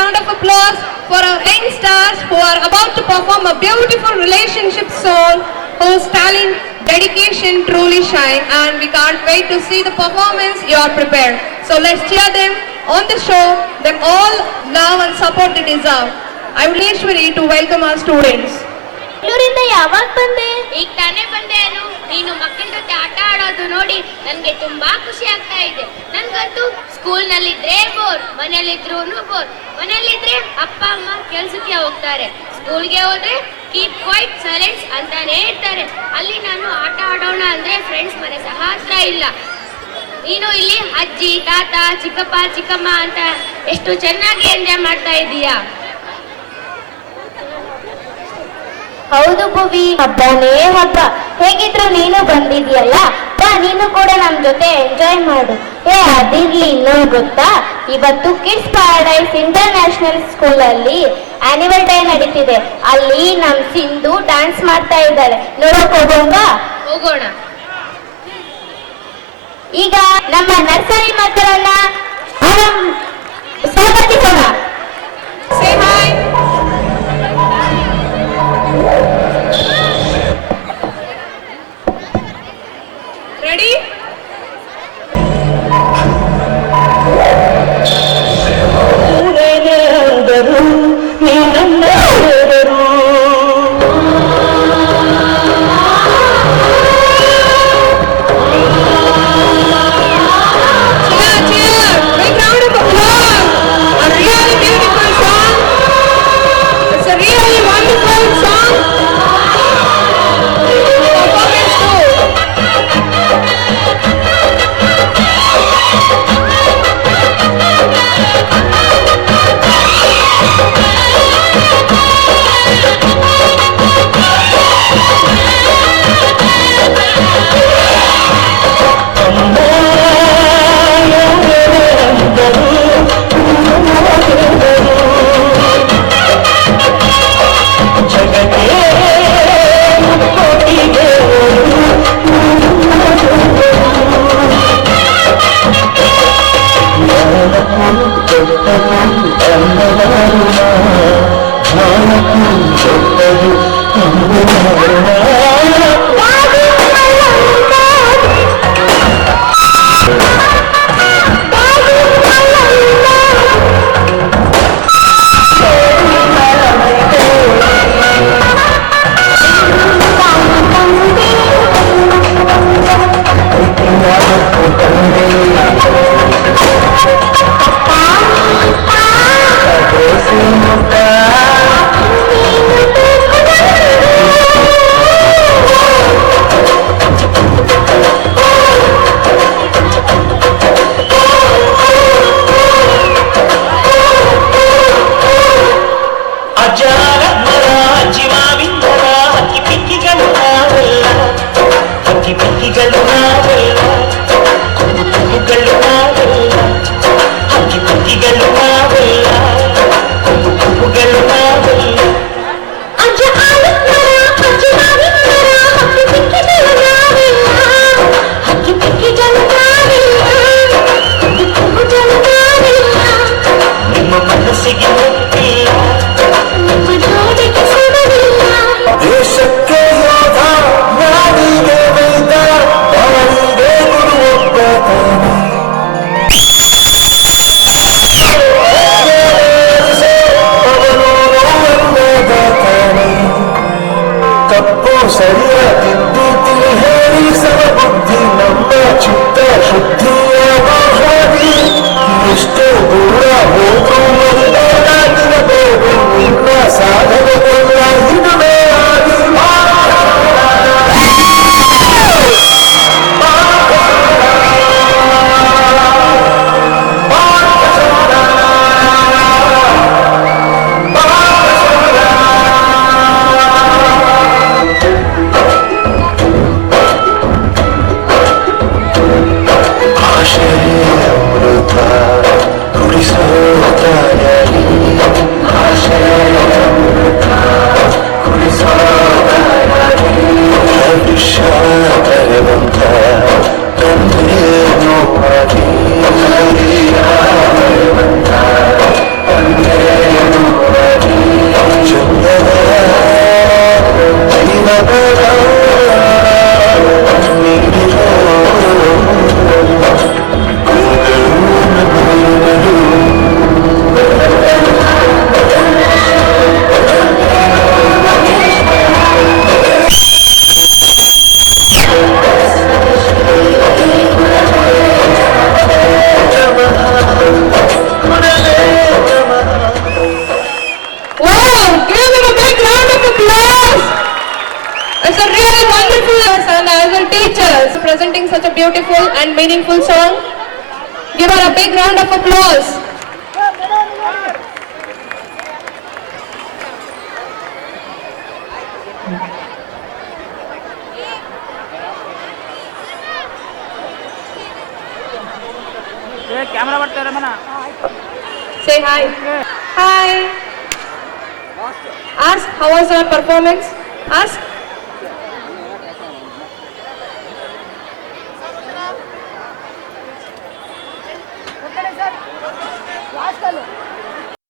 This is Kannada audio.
round of applause for our young stars who are about to perform a beautiful relationship song whose talent, dedication truly shine, and we can't wait to see the performance you are prepared. So let's cheer them on the show, them all love and support they deserve. I would Ishwari to welcome our students. ಬೆಂಗಳೂರಿಂದ ಯಾವಾಗ ಬಂದೆ? ಈಗ ತಾನೇ ಬಂದೆ. ನೀನು ಮಕ್ಕಳ ಜೊತೆ ಆಟ ಆಡೋದು ನೋಡಿ ನನಗೆ ತುಂಬಾ ಖುಷಿ ಆಗ್ತಾ ಇದೆ. ನನ್ಗಂತೂ ಸ್ಕೂಲ್ ನಲ್ಲಿದ್ರೆ ಬೋರ್, ಮನೇಲಿದ್ರು ಬೋರ್. ಮನೇಲಿದ್ರೆ ಅಪ್ಪ ಅಮ್ಮ ಕೆಲ್ಸಕ್ಕೆ ಹೋಗ್ತಾರೆ, ಸ್ಕೂಲ್ಗೆ ಹೋದ್ರೆ ಕೀಪ್ ಕ್ವೈಟ್ ಸೈಲೆನ್ಸ್ ಅಂತಾನೆ ಇರ್ತಾರೆ. ಅಲ್ಲಿ ನಾನು ಆಟ ಆಡೋಣ ಅಂದ್ರೆ ಫ್ರೆಂಡ್ಸ್ ಮನೆ ಸಹ ಹತ್ರ ಇಲ್ಲ. ನೀನು ಇಲ್ಲಿ ಅಜ್ಜಿ ತಾತ ಚಿಕ್ಕಪ್ಪ ಚಿಕ್ಕಮ್ಮ ಅಂತ ಎಷ್ಟು ಚೆನ್ನಾಗಿ ಎಂಜಾಯ್ ಮಾಡ್ತಾ ಇದೀಯಾ. ಹೌದು ಭುವಿ, ಹಬ್ಬನೇ ಹಬ್ಬ. ಹೇಗಿದ್ರು ನೀನು ಬಂದಿದ್ಯಲ್ಲ, ಬಾ ನೀನು ಕೂಡ ನಮ್ ಜೊತೆ ಎಂಜಾಯ್ ಮಾಡು. ಅದಿರ್ಲಿ, ಇನ್ನೊಂದು ಗೊತ್ತಾ, ಇವತ್ತು ಕಿಡ್ಸ್ ಪ್ಯಾರಡೈಸ್ ಇಂಟರ್ನ್ಯಾಷನಲ್ ಸ್ಕೂಲ್ ಅಲ್ಲಿ ಆನ್ಯುವಲ್ ಡೇ ನಡೀತಿದೆ. ಅಲ್ಲಿ ನಮ್ ಸಿಂಧು ಡ್ಯಾನ್ಸ್ ಮಾಡ್ತಾ ಇದ್ದಾರೆ, ನೋಡಕ್ ಹೋಗೋಣ. ಈಗ ನಮ್ಮ ನರ್ಸರಿ ಮಕ್ಕಳನ್ನ ಸ್ವಾಗತಿಸೋಣ. Say hi. Ready? Esto dura otro our teachers presenting such a beautiful and meaningful song. Give her a big round of applause. Camera ಬರ್ತಾರೆ ಮನ Say hi. Hi. Ask how was our performance? Ask.